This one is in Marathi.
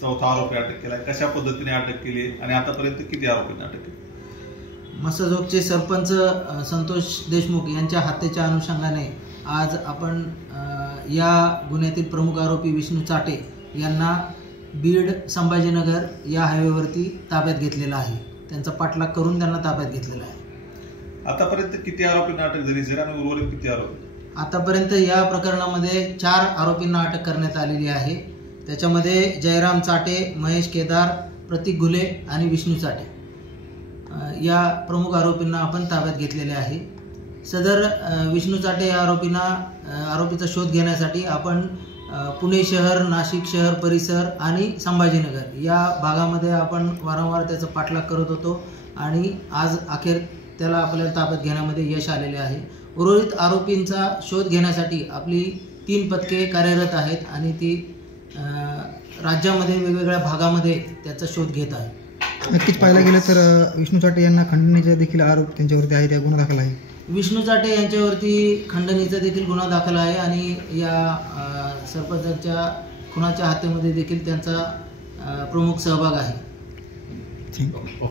चौथा आरोपी अटक केला, कशा पद्धतीने अटक केली आणि आतापर्यंत किती आरोपींना अटक केली? मसाजोगचे सरपंच संतोष देशमुख यांच्या हत्येच्या अनुषंगाने आज आपण या गुन्ह्यातील प्रमुख आरोपी विष्णू चाटे यांना बीड संभाजीनगर या हायवेवरती ताब्यात घेतलेला आहे. त्यांचा पाठलाग करून त्यांना ताब्यात घेतलेला आहे. आतापर्यंत किती आरोपींना अटक झाली सर आणि उर्वरित किती आरोपी? आतापर्यंत या प्रकरणामध्ये 4 आरोपींना अटक करण्यात आलेली आहे. त्याच्यामध्ये जयराम चाटे, महेश केदार, प्रतीक घुले आणि विष्णू चाटे या प्रमुख आरोपींना आपण ताब्यात घेतलेले आहे. सदर विष्णू चाटे या आरोपीचा शोध घेण्यासाठी आपण पुणे शहर, नाशिक शहर परिसर आणि संभाजीनगर या भागामध्ये आपण वारंवार त्याचा पाठलाग करत होतो आणि आज अखेर त्याला आपल्याला ताब्यात घेण्यामध्ये यश आलेले आहे. उर्वरित आरोपींचा शोध घेण्यासाठी आपली 3 पथके कार्यरत आहेत आणि ती राज्यामध्ये वेगवेगळ्या भागामध्ये त्याचा शोध घेत आहे. नक्कीच पाहायला गेलं तर विष्णू चाटे यांना खंडणीचा देखील आरोप त्यांच्यावरती आहे, त्या गुन्हा दाखल आहे. विष्णू चाटे यांच्यावरती खंडणीचा देखील गुन्हा दाखल आहे आणि या सरपंचाच्या खुनाच्या हत्येमध्ये देखील त्यांचा प्रमुख सहभाग आहे. थँक्यू.